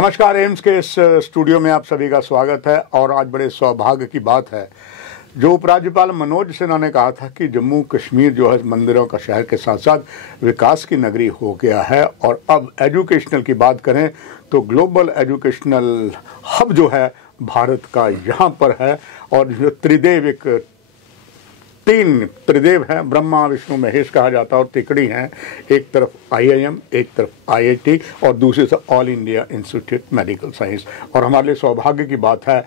नमस्कार। एम्स के इस स्टूडियो में आप सभी का स्वागत है। और आज बड़े सौभाग्य की बात है, जो उपराज्यपाल मनोज सिन्हा ने कहा था कि जम्मू कश्मीर जो है मंदिरों का शहर के साथ साथ विकास की नगरी हो गया है। और अब एजुकेशनल की बात करें तो ग्लोबल एजुकेशनल हब जो है भारत का यहाँ पर है। और जो तीन त्रिदेव हैं, ब्रह्मा विष्णु महेश कहा जाता है, और तिकड़ी हैं। एक तरफ IIM, एक तरफ IIT और दूसरी तरफ all India institute medical science. और हमारे लिए सौभाग्य की बात है,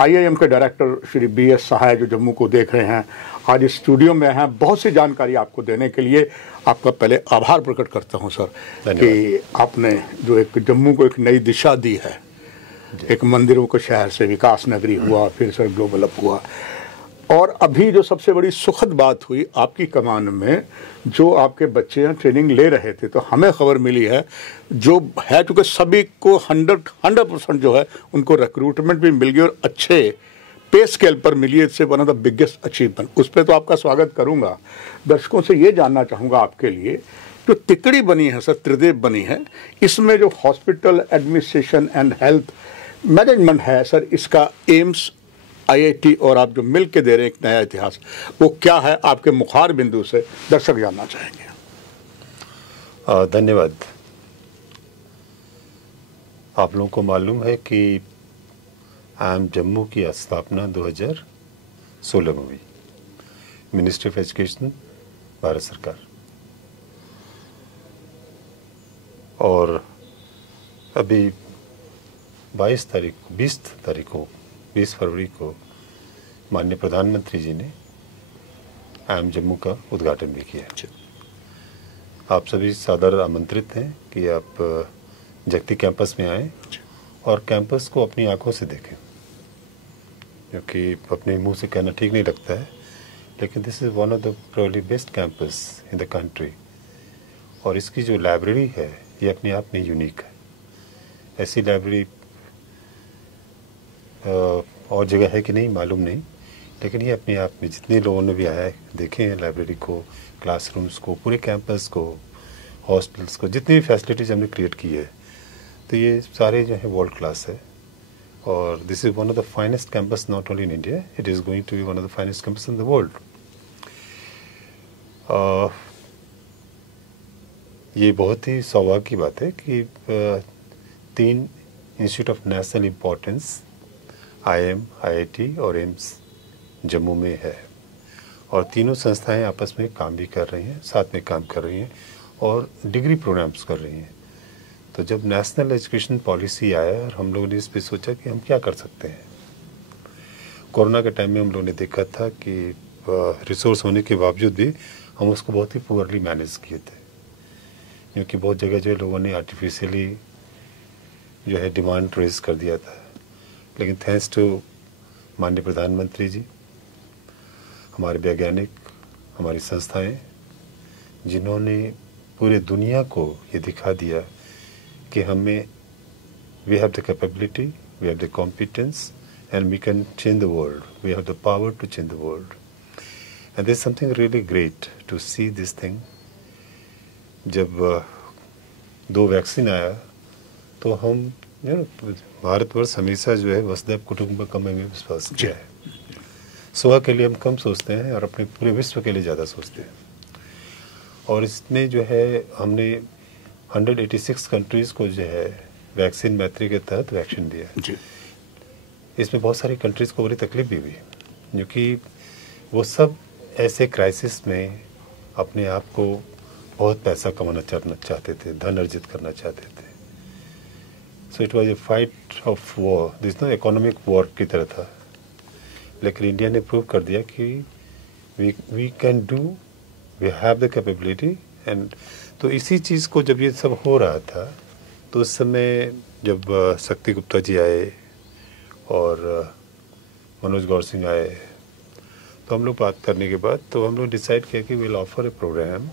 IIM के डायरेक्टर श्री BS सहाय जो जम्मू को देख रहे हैं, आज इस स्टूडियो में हैं बहुत सी जानकारी आपको देने के लिए। आपका पहले आभार प्रकट करता हूं सर कि आपने जो एक जम्मू को एक नई दिशा दी है। एक मंदिरों के शहर से विकास नगरी हुआ, फिर सर ग्लोबल अप हुआ। और अभी जो सबसे बड़ी सुखद बात हुई आपकी कमान में, जो आपके बच्चे यहाँ ट्रेनिंग ले रहे थे, तो हमें खबर मिली है जो है, क्योंकि सभी को 100% जो है उनको रिक्रूटमेंट भी मिल गई और अच्छे पे स्केल पर मिली है। इससे one of the biggest achievement. उस पर तो आपका स्वागत करूंगा। दर्शकों से ये जानना चाहूँगा आपके लिए, जो तिकड़ी बनी है सर, त्रिदेव बनी है, इसमें जो hospital administration and health management है सर, इसका एम्स IIT और आप जो मिल के दे रहे हैं एक नया इतिहास, वो क्या है आपके मुखार बिंदु से दर्शक जानना चाहेंगे। धन्यवाद। आप लोगों को मालूम है कि IIM जम्मू की स्थापना 2016 में हुई। मिनिस्ट्री ऑफ एजुकेशन, भारत सरकार। और अभी 20 फरवरी को माननीय प्रधानमंत्री जी ने IIM जम्मू का उद्घाटन भी किया। आप सभी सादर आमंत्रित हैं कि आप जगती कैंपस में आएं और कैंपस को अपनी आंखों से देखें, क्योंकि अपने मुंह से कहना ठीक नहीं लगता है, लेकिन this is one of the probably best campus in the country. और इसकी जो लाइब्रेरी है ये अपने आप में यूनिक है। ऐसी लाइब्रेरी और जगह है कि नहीं मालूम नहीं, लेकिन ये अपने आप में, जितने लोगों ने भी आया देखे हैं लाइब्रेरी को, क्लासरूम्स को, पूरे कैंपस को, हॉस्टल्स को, जितनी भी फैसिलिटीज़ हमने क्रिएट की है, तो ये सारे जो है वर्ल्ड क्लास है। और this is one of the finest campus not only in India, it is going to be one of the finest campus in the world. ये बहुत ही सौभाग्य की बात है कि 3 institute of national importance IIM, IIT और एम्स जम्मू में है। और तीनों संस्थाएं आपस में काम भी कर रही हैं, साथ में काम कर रही हैं और डिग्री प्रोग्राम्स कर रही हैं। तो जब नेशनल एजुकेशन पॉलिसी आया और हम लोगों ने इस पर सोचा कि हम क्या कर सकते हैं। कोरोना के टाइम में हम लोगों ने देखा था कि रिसोर्स होने के बावजूद भी हम उसको बहुत ही पुअरली मैनेज किए थे, क्योंकि बहुत जगह जो है लोगों ने आर्टिफिशियली जो है डिमांड रेज कर दिया था। लेकिन थैंक्स टू माननीय प्रधानमंत्री जी, हमारे वैज्ञानिक, हमारी संस्थाएं, जिन्होंने पूरे दुनिया को ये दिखा दिया कि हमें we have the capability, we have the competence and we can change the world, we have the power to change the world. And there is something really great to see this thing. जब 2 vaccine आया तो हम भारतवर्ष हमेशा जो है वसुधैव कुटुंबकम में विश्वास किया है। स्वयं के लिए हम कम सोचते हैं और अपने पूरे विश्व के लिए ज़्यादा सोचते हैं। और इसमें जो है हमने 186 कंट्रीज़ को जो है वैक्सीन मैत्री के तहत वैक्सीन दिया। इसमें बहुत सारी कंट्रीज़ को बड़ी तकलीफ भी हुई, क्योंकि वो सब ऐसे क्राइसिस में अपने आप को बहुत पैसा कमाना चाहते थे, धन अर्जित करना चाहते थे। So it was a fight of war, this no economic war की तरह था। लेकिन इंडिया ने प्रूव कर दिया कि we can do, we have the capability. And तो इसी चीज़ को जब ये सब हो रहा था, तो उस समय जब शक्ति गुप्ता जी आए और मनोज गौर सिंह आए, तो हम लोग बात करने के बाद तो हम लोग डिसाइड किया कि will offer a programme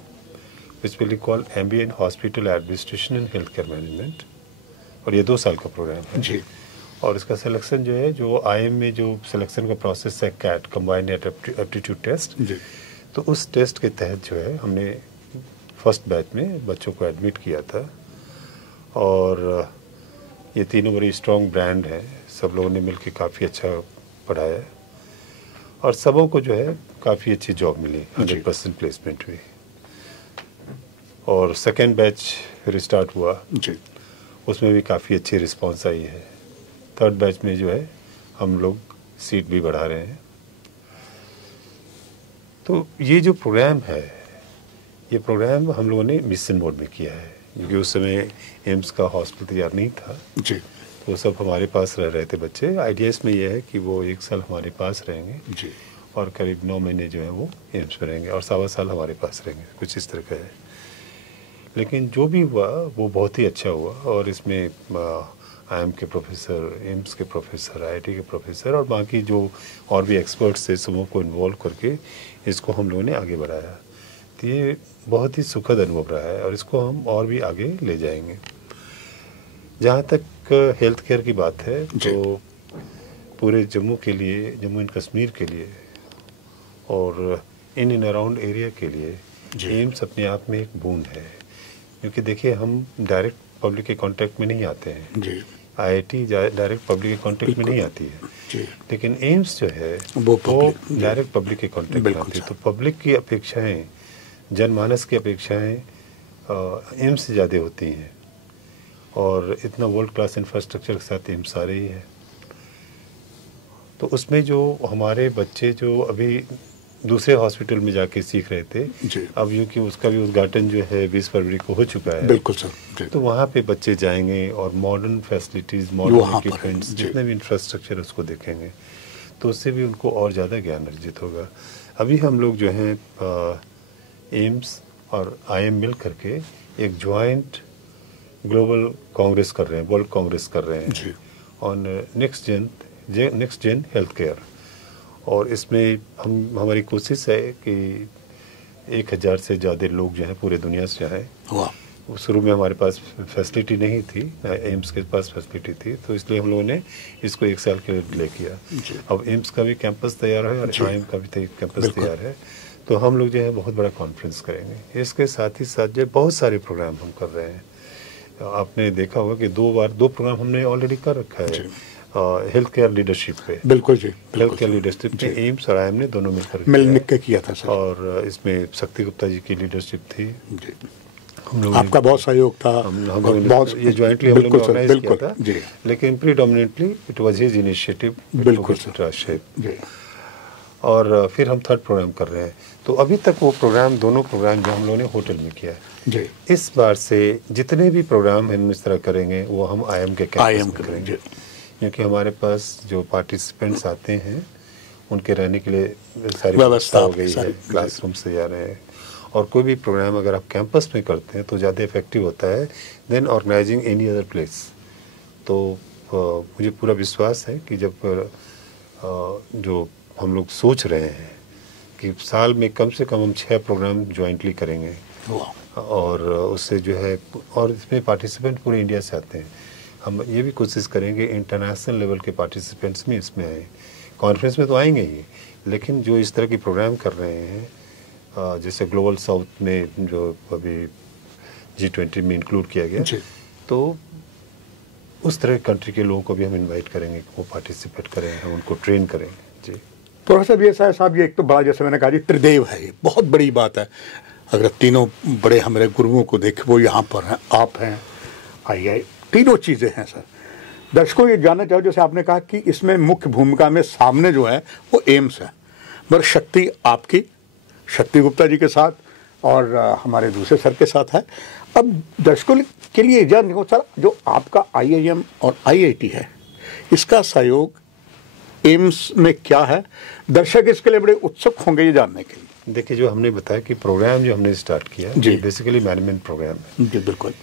which will call MBA in hospital administration and health care management. और ये 2 साल का प्रोग्राम है जी। और इसका सिलेक्शन जो है, जो IIM में जो सिलेक्शन का प्रोसेस है, CAT कंबाइंड एप्टीट्यूड टेस्ट, तो उस टेस्ट के तहत जो है हमने फर्स्ट बैच में बच्चों को एडमिट किया था। और ये तीनों बड़ी स्ट्रॉन्ग ब्रांड हैं, सब लोगों ने मिलकर काफ़ी अच्छा पढ़ाया और सबों को जो है काफ़ी अच्छी जॉब मिली, 100% प्लेसमेंट हुई। और सेकेंड बैच फिर स्टार्ट हुआ जी, उसमें भी काफ़ी अच्छी रिस्पांस आई है। थर्ड बैच में जो है हम लोग सीट भी बढ़ा रहे हैं। तो ये जो प्रोग्राम है, ये प्रोग्राम हम लोगों ने मिशन मोड में किया है, क्योंकि उस समय एम्स का हॉस्पिटल तैयार नहीं था। जी, तो वो सब हमारे पास रह रहे थे बच्चे। आइडिया इसमें यह है कि वो 1 साल हमारे पास रहेंगे जी, और करीब 9 महीने जो है वो एम्स में रहेंगे और 1.25 साल हमारे पास रहेंगे, कुछ इस तरह का है। लेकिन जो भी हुआ वो बहुत ही अच्छा हुआ और इसमें IIM के प्रोफेसर, एम्स के प्रोफेसर, IIT के प्रोफेसर और बाकी जो और भी एक्सपर्ट्स थे सबों को इन्वॉल्व करके इसको हम लोगों ने आगे बढ़ाया। तो ये बहुत ही सुखद अनुभव रहा है और इसको हम और भी आगे ले जाएंगे। जहाँ तक हेल्थ केयर की बात है तो पूरे जम्मू के लिए, जम्मू एंड कश्मीर के लिए और इन एंड अराउंड एरिया के लिए एम्स अपने आप में एक बूंद है। क्योंकि देखिए हम डायरेक्ट पब्लिक के कांटेक्ट में नहीं आते हैं जी। IIT डायरेक्ट पब्लिक के कांटेक्ट में नहीं आती है जी। लेकिन एम्स जो है वो डायरेक्ट पब्लिक के कांटेक्ट में आती है। तो पब्लिक की अपेक्षाएं, जनमानस की अपेक्षाएं एम्स से ज़्यादा होती हैं और इतना वर्ल्ड क्लास इंफ्रास्ट्रक्चर के साथ एम्स आ रही है। तो उसमें जो हमारे बच्चे जो अभी दूसरे हॉस्पिटल में जाके सीख रहे थे अब यूँ कि उसका भी उद्घाटन जो है 20 फरवरी को हो चुका है। बिल्कुल सर। तो वहाँ पे बच्चे जाएंगे और मॉडर्न फैसिलिटीज़, मॉडर्न इक्विपमेंट्स, जितने भी इंफ्रास्ट्रक्चर उसको देखेंगे तो उससे भी उनको और ज़्यादा ज्ञान अर्जित होगा। अभी हम लोग जो हैं एम्स और IIM मिल करके एक ज्वाइंट ग्लोबल कांग्रेस कर रहे हैं, वर्ल्ड कांग्रेस कर रहे हैं on next gen health care. और इसमें हमारी कोशिश है कि 1000 से ज़्यादा लोग जो हैं पूरे दुनिया से आए। शुरू में हमारे पास फैसिलिटी नहीं थी, एम्स के पास फैसिलिटी थी, तो इसलिए हम लोगों ने इसको 1 साल के लिए डिले किया। अब एम्स का भी कैंपस तैयार है और IIM का भी कैंपस तैयार है। तो हम लोग जो है बहुत बड़ा कॉन्फ्रेंस करेंगे। इसके साथ ही साथ जो बहुत सारे प्रोग्राम हम कर रहे हैं। आपने देखा होगा कि 2 प्रोग्राम हमने ऑलरेडी कर रखा है हेल्थ केयर लीडरशिप पे। बिल्कुल जी, हेल्थ केयर लीडरशिप पे एम्स और IIM ने दोनों मिलकर किया था सर। और इसमें शक्ति गुप्ता जी की लीडरशिप थी जी। हम लोग आपका बहुत सहयोग था, हम बहुत ये ज्वाइंटली हम लोग ऑर्गेनाइज किया था जी। लेकिन predominantly it was his initiative. बिल्कुल जी। और फिर हम थर्ड प्रोग्राम कर रहे हैं। तो अभी तक वो प्रोग्राम, दोनों प्रोग्राम जो हम लोगों ने होटल में किया है जी। इस बार से जितने भी प्रोग्राम हम इस तरह करेंगे वो हम IIM के कैंपस में करेंगे, क्योंकि हमारे पास जो पार्टिसिपेंट्स आते हैं उनके रहने के लिए सारी व्यवस्था हो गई है, क्लासरूम से जा रहे हैं। और कोई भी प्रोग्राम अगर आप कैंपस में करते हैं तो ज़्यादा इफेक्टिव होता है then organising any other place. तो मुझे पूरा विश्वास है कि जब जो हम लोग सोच रहे हैं कि साल में कम से कम हम 6 प्रोग्राम ज्वाइंटली करेंगे और उससे जो है, और इसमें पार्टिसिपेंट पूरे इंडिया से आते हैं। हम ये भी कोशिश करेंगे इंटरनेशनल लेवल के पार्टिसिपेंट्स भी इसमें आए। कॉन्फ्रेंस में तो आएंगे ही, लेकिन जो इस तरह की प्रोग्राम कर रहे हैं जैसे ग्लोबल साउथ में जो अभी G20 में इंक्लूड किया गया, तो उस तरह के कंट्री के लोगों को भी हम इनवाइट करेंगे कि वो पार्टिसिपेट करें, हम उनको ट्रेन करेंगे जी। प्रोफेसर BSI साहब, ये एक तो बड़ा, जैसे मैंने कहा जी, त्रिदेव है, ये बहुत बड़ी बात है। अगर तीनों बड़े हमारे गुरुओं को देखें, वो यहाँ पर हैं, आप हैं, II, तीनों चीज़ें हैं सर। दर्शकों ये जानना चाहो, जैसे आपने कहा कि इसमें मुख्य भूमिका में सामने जो है वो एम्स है, मगर शक्ति आपकी, शक्ति गुप्ता जी के साथ और हमारे दूसरे सर के साथ है। अब दर्शकों के लिए जानने को सर, जो आपका IIM और IIT है, इसका सहयोग एम्स में क्या है? दर्शक इसके लिए बड़े उत्सुक होंगे ये जानने के लिए। देखिए, जो हमने बताया कि प्रोग्राम जो हमने स्टार्ट किया जी, बेसिकली मैनेजमेंट प्रोग्राम है जी। बिल्कुल।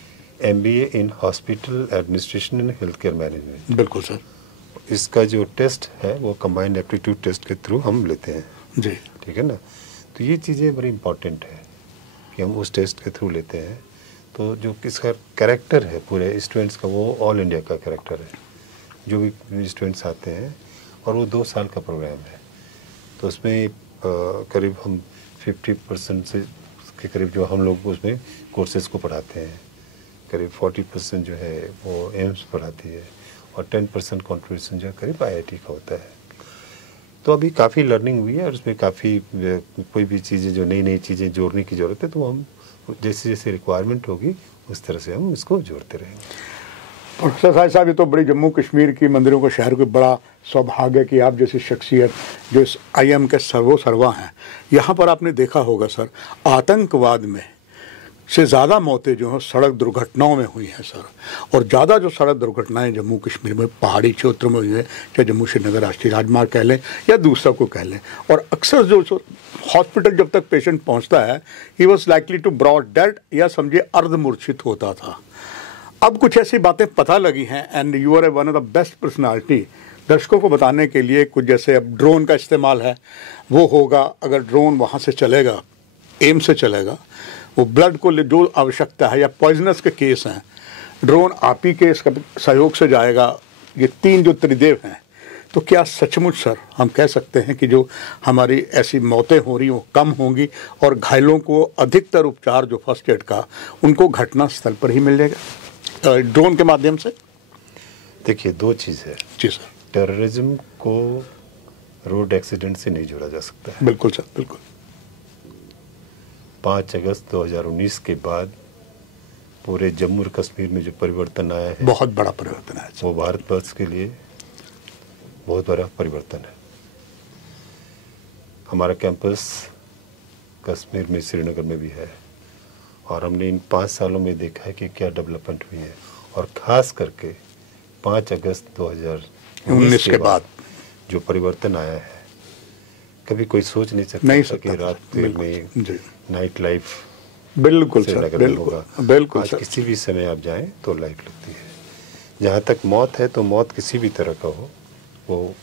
MBA in hospital administration and health care management. बिल्कुल सर। इसका जो टेस्ट है वो कंबाइंड एप्टीट्यूड टेस्ट के थ्रू हम लेते हैं जी, ठीक है ना। तो ये चीज़ें बड़ी इंपॉर्टेंट है कि हम उस टेस्ट के थ्रू लेते हैं। तो जो किसका कैरेक्टर है पूरे स्टूडेंट्स का, वो ऑल इंडिया का कैरेक्टर है। जो भी स्टूडेंट्स आते हैं, और वो 2 साल का प्रोग्राम है। तो उसमें करीब हम 50% से के करीब जो हम लोग उसमें कोर्सेज को पढ़ाते हैं। करीब 40% जो है वो एम्स पढ़ाती है और 10% कंट्रीब्यूशन जो है करीब आईआईटी का होता है। तो अभी काफ़ी लर्निंग हुई है और उसमें काफ़ी कोई भी चीज़ें जो नई नई चीज़ें जोड़ने की ज़रूरत है तो हम जैसे जैसे रिक्वायरमेंट होगी उस तरह से हम इसको जोड़ते रहेंगे। प्रोफेसर साहिब साहब, ये तो बड़ी जम्मू कश्मीर की मंदिरों के शहर को बड़ा सौभाग्य है कि आप जैसी शख्सियत जो इस आईएम के सर्वा हैं। यहाँ पर आपने देखा होगा सर, आतंकवाद में से ज़्यादा मौतें जो हैं सड़क दुर्घटनाओं में हुई हैं सर, और ज़्यादा जो सड़क दुर्घटनाएं जम्मू कश्मीर में पहाड़ी क्षेत्रों में हुई हैं, चाहे जम्मू श्रीनगर राष्ट्रीय राजमार्ग कह लें या दूसरा को कह लें। और अक्सर जो हॉस्पिटल जब तक पेशेंट पहुंचता है, he was likely to brought dead या समझिए अर्धमूर्छित होता था। अब कुछ ऐसी बातें पता लगी हैं and you are one of the best personality दर्शकों को बताने के लिए। कुछ जैसे अब ड्रोन का इस्तेमाल है, वो होगा, अगर ड्रोन वहाँ से चलेगा, एम से चलेगा, वो ब्लड को जो आवश्यकता है या पॉइजनस के केस हैं, ड्रोन आप ही के सहयोग से जाएगा। ये तीन जो त्रिदेव हैं, तो क्या सचमुच सर हम कह सकते हैं कि जो हमारी ऐसी मौतें हो रही वो कम होंगी और घायलों को अधिकतर उपचार जो फर्स्ट एड का उनको घटना स्थल पर ही मिल जाएगा ड्रोन के माध्यम से? देखिए, दो चीज़ है जी सर। टेररिज्म को रोड एक्सीडेंट से नहीं जोड़ा जा सकता है। बिल्कुल सर, बिल्कुल। 5 अगस्त 2019 के बाद पूरे जम्मू और कश्मीर में जो परिवर्तन आया है, बहुत बड़ा परिवर्तन आया है, वो भारतवर्ष के लिए बहुत बड़ा परिवर्तन है। हमारा कैंपस कश्मीर में, श्रीनगर में भी है, और हमने इन 5 सालों में देखा है कि क्या डेवलपमेंट हुई है, और ख़ास करके 5 अगस्त 2019 के बाद जो परिवर्तन आया है, कभी कोई सोच नहीं सकता कि रात में नाइट लाइफ बिल्कुल सर, बिल्कुल बिल्कुल सर। किसी भी समय आप जाएं तो लाइफ लगती है। जहाँ तक मौत है तो मौत किसी भी तरह का हो वो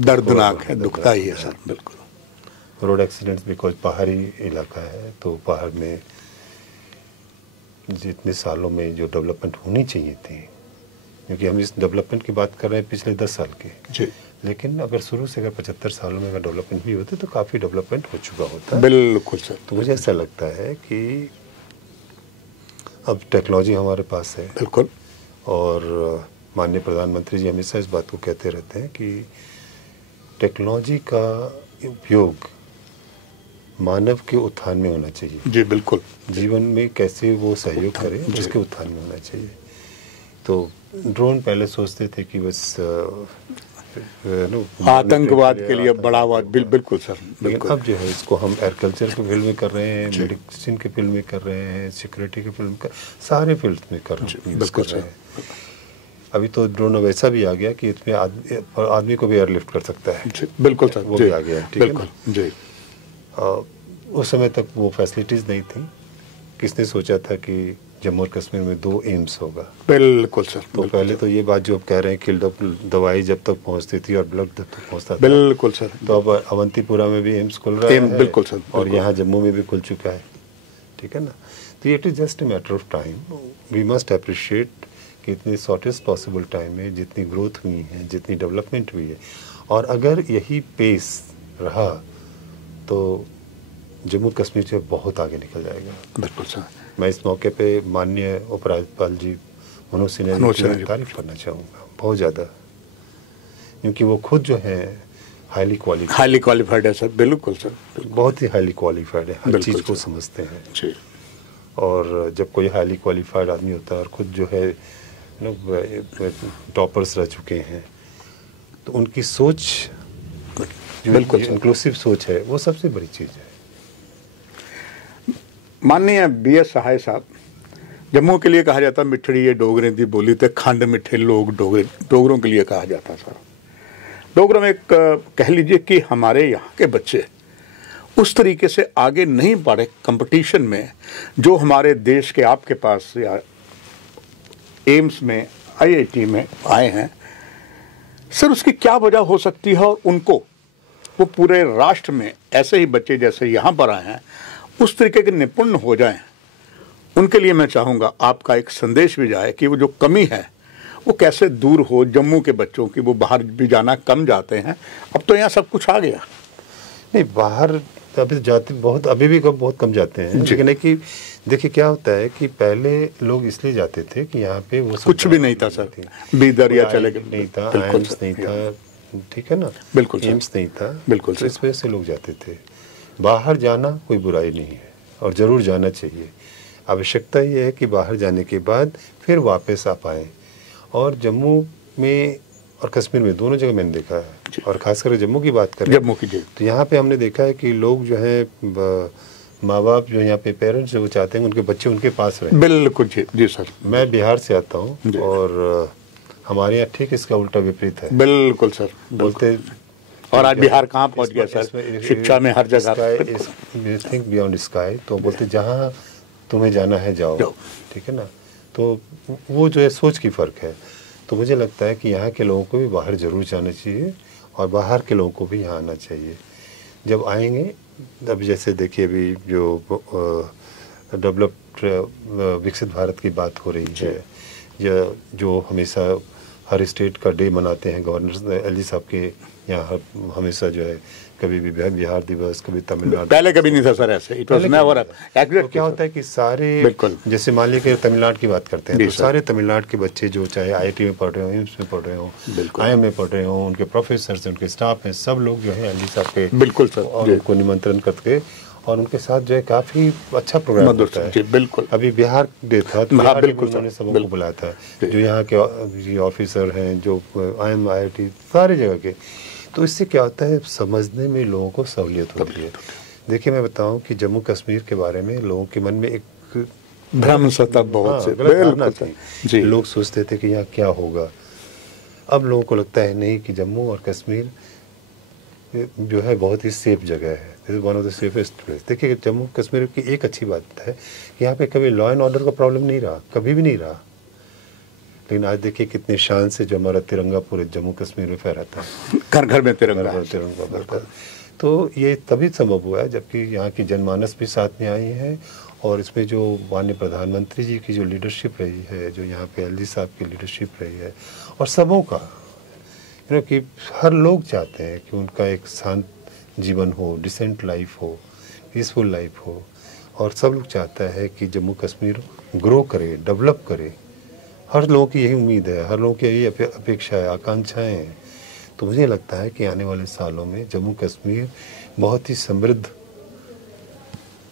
दर्दनाक है, दुखता ही है सर, बिल्कुल। रोड एक्सीडेंट्स बिकॉज पहाड़ी इलाका है, तो पहाड़ में जितने सालों में जो डेवलपमेंट होनी चाहिए थी, क्योंकि हम इस डेवलपमेंट की बात कर रहे हैं पिछले 10 साल की जी, लेकिन अगर शुरू से अगर 75 सालों में अगर डेवलपमेंट भी होती तो काफ़ी डेवलपमेंट हो चुका होता। बिल्कुल सर। तो मुझे ऐसा लगता है कि अब टेक्नोलॉजी हमारे पास है, बिल्कुल, और माननीय प्रधानमंत्री जी हमेशा इस बात को कहते रहते हैं कि टेक्नोलॉजी का उपयोग मानव के उत्थान में होना चाहिए। जी बिल्कुल। जीवन में कैसे वो सहयोग करे उसके उत्थान में होना चाहिए। तो ड्रोन पहले सोचते थे कि बस आतंकवाद के लिए बढ़ावा, बिल्कुल सर, लेकिन अब जो है इसको हम एग्रीकल्चर के फील्ड में कर रहे हैं, मेडिसिन के फील्ड में कर रहे हैं, सिक्योरिटी के फील्ड में सारे फील्ड में कर रहे हैं। अभी तो ड्रोन वैसा भी आ गया कि इसमें आदमी को भी एयरलिफ्ट कर सकता है। बिल्कुल सर, वो भी आ गया, ठीक है ना जी। उस समय तक वो फैसिलिटीज़ नहीं थी। किसने सोचा था कि जम्मू और कश्मीर में 2 एम्स होगा? बिल्कुल सर। तो पहले तो ये बात जो आप कह रहे हैं कि दवाई जब तक पहुंचती थी और ब्लड जब तक पहुंचता था, बिल्कुल सर। तो अब अवंतीपुरा में भी एम्स खुल रहा है, बिल्कुल सर, और यहाँ जम्मू में भी खुल चुका है, ठीक है ना। तो it is just a matter of time. We must appreciate कि इतने शॉर्टेस्ट पॉसिबल टाइम में जितनी ग्रोथ हुई है, जितनी डेवलपमेंट हुई है, और अगर यही पेस रहा तो जम्मू कश्मीर से बहुत आगे निकल जाएगा। बिल्कुल सर। मैं इस मौके पे माननीय उपराज्यपाल जी मनोज सिन्हा की तारीफ करना चाहूँगा बहुत ज़्यादा, क्योंकि वो खुद जो है हाईली क्वालिफाइड है सर। बिल्कुल सर, बहुत ही हाईली क्वालिफाइड है, हर चीज़ को समझते हैं जी। और जब कोई हाईली क्वालिफाइड आदमी होता है और खुद जो है टॉपर्स रह चुके हैं, तो उनकी सोच जो इंक्लूसिव सोच है वो सबसे बड़ी चीज़ है। माननीय BS सहाय साहब, जम्मू के लिए कहा जाता मिठड़ी ये डोगरे दी बोली थे, खंड मिठे लोग डोगरों के लिए कहा जाता सर। डोगरों में एक कह लीजिए कि हमारे यहाँ के बच्चे उस तरीके से आगे नहीं बढ़े कंपटीशन में जो हमारे देश के आपके पास या एम्स में, IIT में आए हैं सर। उसकी क्या वजह हो सकती है, और उनको वो पूरे राष्ट्र में ऐसे ही बच्चे जैसे यहाँ पर आए हैं उस तरीके के निपुण हो जाएं, उनके लिए मैं चाहूँगा आपका एक संदेश भी जाए कि वो जो कमी है वो कैसे दूर हो जम्मू के बच्चों की। वो बाहर भी जाना कम जाते हैं, अब तो यहाँ सब कुछ आ गया। नहीं, बाहर अभी जाते बहुत, अभी भी बहुत कम जाते हैं, लेकिन है कि देखिए क्या होता है कि पहले लोग इसलिए जाते थे कि यहाँ पे वो कुछ भी नहीं था सर, बीदर या चले गए नहीं था, एम्स नहीं था, ठीक है ना, बिल्कुल एम्स नहीं था, बिल्कुल तो इस वजह से लोग जाते थे। बाहर जाना कोई बुराई नहीं है और ज़रूर जाना चाहिए। आवश्यकता ये है कि बाहर जाने के बाद फिर वापस आ पाएँ। और जम्मू में और कश्मीर में दोनों जगह मैंने देखा है, और खासकर जम्मू की बात करें, जम्मू की, तो यहाँ पे हमने देखा है कि लोग जो है माँ बाप जो यहाँ पे पेरेंट्स जो चाहते हैं उनके बच्चे उनके पास रहें। बिल्कुल जी, जी सर। मैं बिहार से आता हूँ और हमारे यहाँ ठीक इसका उल्टा विपरीत है। बिल्कुल सर, बोलते, और आज बिहार कहाँ पहुँच गया सर, शिक्षा में हर जगह थिंक बियॉन्ड स्काई। तो बोलते जहाँ तुम्हें जाना है जाओ, ठीक है ना। तो वो जो है सोच की फ़र्क है। तो मुझे लगता है कि यहाँ के लोगों को भी बाहर ज़रूर जाना चाहिए और बाहर के लोगों को भी यहाँ आना चाहिए। जब आएंगे, अभी जैसे देखिए अभी जो डेवलप्ड विकसित भारत की बात हो रही है, या जो हमेशा हर स्टेट का डे मनाते हैं गवर्नर एलजी साहब के यहाँ, हमेशा जो है कभी भी बिहार दिवस, कभी तमिलनाडु, पहले कभी नहीं था सर ऐसे, इट वाज नेवर। तो क्या होता है कि सारे, जैसे मान लीजिए तमिलनाडु की बात करते हैं, तो सारे तमिलनाडु के बच्चे जो चाहे आईआईटी में पढ़ रहे हो, एम्स में पढ़ रहे हो, आईएम में पढ़ रहे हो, उनके प्रोफेसर उनके स्टाफ हैं, सब लोग जो है एलजी साहब के बिल्कुल सर और उनको निमंत्रण करके और उनके साथ जो है काफी अच्छा प्रोग्राम होता है। बिल्कुल, अभी बिहार डे था तो बिहार में उन्होंने सबको बुलाया था, जो यहाँ के ऑफिसर हैं, जो आईएम आईआईटी सारी जगह के। तो इससे क्या होता है, समझने में लोगों को सहूलियत होती है। देखिए मैं बताऊं कि जम्मू कश्मीर के बारे में लोगों के मन में एक भ्रम सता बहुत से धारणा थी। लोग सोचते थे कि यहाँ क्या होगा। अब लोगों को लगता है नहीं, कि जम्मू और कश्मीर जो है बहुत ही सेफ जगह है। This is one of the safest place. देखिए जम्मू कश्मीर की एक अच्छी बात है कि यहाँ पे कभी लॉ एंड ऑर्डर का प्रॉब्लम नहीं रहा, कभी भी नहीं रहा। लेकिन आज देखिए कितने शान से जो हमारा तिरंगा पूरे जम्मू कश्मीर में फहराता है, घर घर में तिरंगा फहराता है। तो ये तभी संभव हुआ है जबकि यहाँ की जनमानस भी साथ में आई है, और इसमें जो माननीय प्रधानमंत्री जी की जो लीडरशिप रही है, जो यहाँ पे एलजी साहब की लीडरशिप रही है, और सबों का कि हर लोग चाहते हैं कि उनका एक शांत जीवन हो, डिसेंट लाइफ हो, पीसफुल लाइफ हो, और सब लोग चाहता है कि जम्मू कश्मीर ग्रो करे, डेवलप करे। हर लोगों की यही उम्मीद है, हर लोगों की यही अपेक्षा है, आकांक्षाएं हैं। तो मुझे लगता है कि आने वाले सालों में जम्मू कश्मीर बहुत ही समृद्ध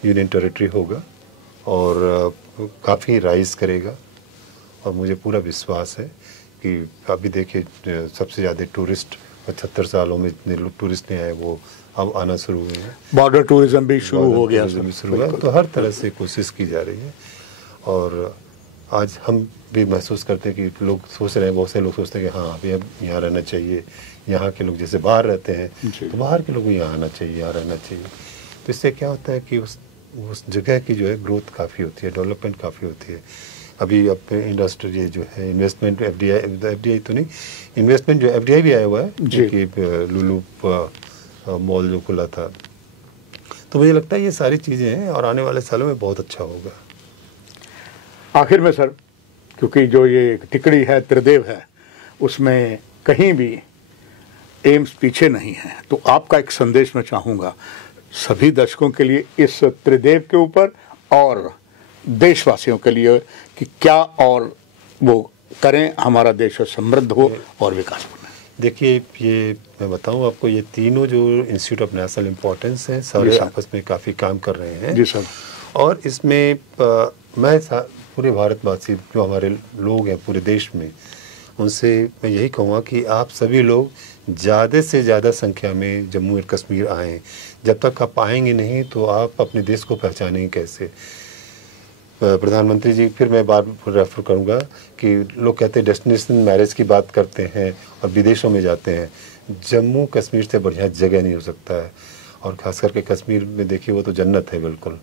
यूनियन टेरिटरी होगा और काफ़ी राइज करेगा। और मुझे पूरा विश्वास है कि अभी देखिए सबसे ज़्यादा टूरिस्ट 75 सालों में जितने लोग टूरिस्ट नहीं आए वो अब आना शुरू हुए हैं। बॉर्डर टूरिज्म भी शुरू हो गया, शुरू हुआ। तो हर तरह से कोशिश की जा रही है। और आज हम भी महसूस करते हैं कि लोग सोच रहे हैं, बहुत से लोग सोचते हैं कि हाँ अभी अब यहाँ रहना चाहिए। यहाँ के लोग जैसे बाहर रहते हैं तो बाहर के लोग भी यहाँ आना चाहिए, यहाँ रहना चाहिए। तो इससे क्या होता है कि उस जगह की जो है ग्रोथ काफ़ी होती है, डेवलपमेंट काफ़ी होती है। अभी अब इंडस्ट्री जो है इन्वेस्टमेंट, एफडीआई तो नहीं, इन्वेस्टमेंट जो एफडीआई भी आया हुआ है कि लुलू मॉल जो खुला था। तो मुझे लगता है ये सारी चीज़ें हैं और आने वाले सालों में बहुत अच्छा होगा। आखिर में सर, क्योंकि जो ये टिकड़ी है, त्रिदेव है, उसमें कहीं भी एम्स पीछे नहीं है, तो आपका एक संदेश मैं चाहूँगा सभी दर्शकों के लिए इस त्रिदेव के ऊपर और देशवासियों के लिए कि क्या और वो करें, हमारा देश समृद्ध हो और विकासपूर्ण। देखिए ये मैं बताऊं आपको, ये तीनों जो इंस्टीट्यूट ऑफ नेशनल इम्पोर्टेंस हैं सारे आपस में काफ़ी काम कर रहे हैं। जी सर। और इसमें मैं पूरे भारतवासी जो हमारे लोग हैं पूरे देश में, उनसे मैं यही कहूँगा कि आप सभी लोग ज़्यादा से ज़्यादा संख्या में जम्मू एंड कश्मीर आएँ। जब तक आप आएंगे नहीं तो आप अपने देश को पहचानेंगे कैसे। प्रधानमंत्री जी, फिर मैं बार रेफर करूँगा कि लोग कहते हैं डेस्टिनेशन मैरिज की बात करते हैं और विदेशों में जाते हैं। जम्मू कश्मीर से बढ़िया जगह नहीं हो सकता है। और ख़ास करके कश्मीर में देखिए वो तो जन्नत है बिल्कुल।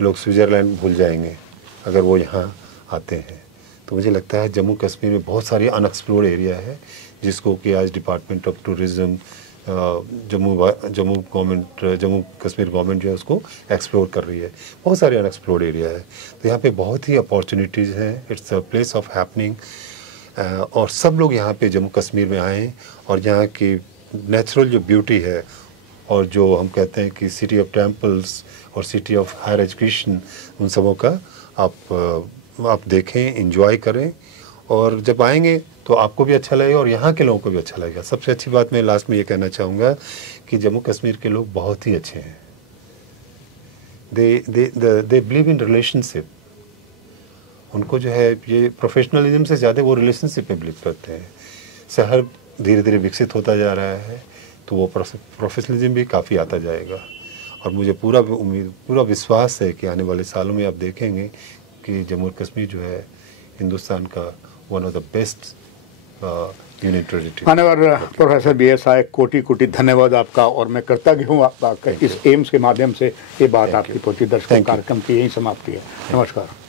लोग स्विट्ज़रलैंड भूल जाएंगे अगर वो यहाँ आते हैं। तो मुझे लगता है जम्मू कश्मीर में बहुत सारी अनएक्सप्लोर्ड एरिया है जिसको कि आज department of tourism, Jammu Kashmir government जो है उसको एक्सप्लोर कर रही है। बहुत सारे अनएक्सप्लोर्ड एरिया है, तो यहाँ पे बहुत ही अपॉर्चुनिटीज़ हैं। It's a place of happening. और सब लोग यहाँ पे जम्मू कश्मीर में आएँ और यहाँ की नेचुरल जो ब्यूटी है और जो हम कहते हैं कि सिटी ऑफ टेम्पल्स और सिटी ऑफ हायर एजुकेशन, उन सबों का आप देखें, एंजॉय करें, और जब आएंगे तो आपको भी अच्छा लगेगा और यहाँ के लोगों को भी अच्छा लगेगा। सबसे अच्छी बात मैं लास्ट में ये कहना चाहूँगा कि जम्मू कश्मीर के लोग बहुत ही अच्छे हैं। They believe in relationship. उनको जो है ये प्रोफेशनलिज्म से ज़्यादा वो रिलेशनशिप पे बिलीव करते हैं। शहर धीरे धीरे विकसित होता जा रहा है तो वो प्रोफेशनलिज्म भी काफ़ी आता जाएगा, और मुझे पूरा विश्वास है कि आने वाले सालों में आप देखेंगे कि जम्मू कश्मीर जो है हिंदुस्तान का one of the best union territory. माननीय प्रोफेसर BSI, कोटि कोटि धन्यवाद आपका, और मैं कृतज्ञ हूँ आपका इस एम्स के माध्यम से ये बात आपकी पहुंची। दर्शकों, कार्यक्रम की यही समाप्ति है। नमस्कार।